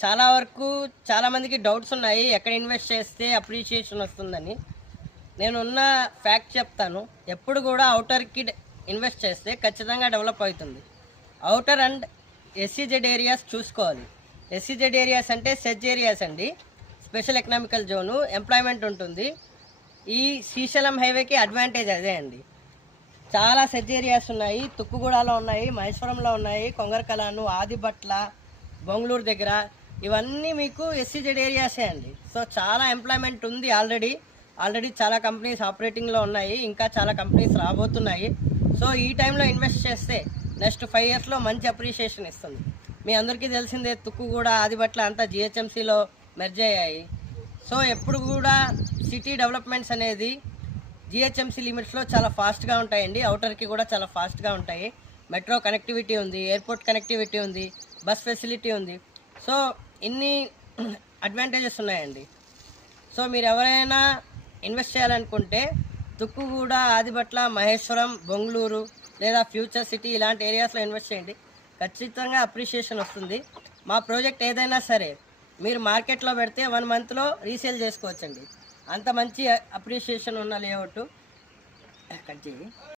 చాలా వరకు చాలామందికి డౌట్స్ ఉన్నాయి, ఎక్కడ ఇన్వెస్ట్ చేస్తే అప్రిషియేషన్ వస్తుందని. నేనున్న ఫ్యాక్ట్ చెప్తాను. ఎప్పుడు కూడా అవుటర్కి ఇన్వెస్ట్ చేస్తే ఖచ్చితంగా డెవలప్ అవుతుంది. అవుటర్ అండ్ ఎస్సీజెడ్ ఏరియాస్ చూసుకోవాలి. ఎస్సీజెడ్ ఏరియాస్ అంటే సెజ్ ఏరియాస్ అండి, స్పెషల్ ఎకనామికల్ జోను, ఎంప్లాయ్మెంట్ ఉంటుంది. ఈ శ్రీశైలం హైవేకి అడ్వాంటేజ్ అదే అండి. చాలా సెజ్ ఏరియాస్ ఉన్నాయి, తుక్కుగూడలో ఉన్నాయి, మహేశ్వరంలో ఉన్నాయి, కొంగరకలాను, ఆదిబట్ల, బొంగళూరు దగ్గర, ఇవన్నీ మీకు ఎస్సీజెడ్ ఏరియాసే అండి. సో చాలా ఎంప్లాయ్మెంట్ ఉంది. ఆల్రెడీ చాలా కంపెనీస్ ఆపరేటింగ్లో ఉన్నాయి, ఇంకా చాలా కంపెనీస్ రాబోతున్నాయి. సో ఈ టైంలో ఇన్వెస్ట్ చేస్తే నెక్స్ట్ 5 ఇయర్స్లో మంచి అప్రిషియేషన్ ఇస్తుంది. మీ అందరికీ తెలిసిందే, తుక్కుగూడ, ఆదిబట్ల అంతా జిహెచ్ఎంసీలో మెర్జ్ అయ్యాయి. సో ఎప్పుడు కూడా సిటీ డెవలప్మెంట్స్ అనేది జిహెచ్ఎంసీ లిమిట్స్లో చాలా ఫాస్ట్గా ఉంటాయండి. అవుటర్కి కూడా చాలా ఫాస్ట్గా ఉంటాయి. మెట్రో కనెక్టివిటీ ఉంది, ఎయిర్పోర్ట్ కనెక్టివిటీ ఉంది, బస్ ఫెసిలిటీ ఉంది. సో ఇన్ని అడ్వాంటేజెస్ ఉన్నాయండి. సో మీరు ఎవరైనా ఇన్వెస్ట్ చేయాలనుకుంటే తుక్కుగూడ, ఆదిబట్ల, మహేశ్వరం, బొంగళూరు లేదా ఫ్యూచర్ సిటీ ఇలాంటి ఏరియాస్లో ఇన్వెస్ట్ చేయండి. ఖచ్చితంగా అప్రిషియేషన్ వస్తుంది. మా ప్రాజెక్ట్ ఏదైనా సరే మీరు మార్కెట్లో పెడితే 1 మంత్లో రీసేల్ చేసుకోవచ్చండి. అంత మంచి అప్రిషియేషన్ ఉన్న లేఅవుట్.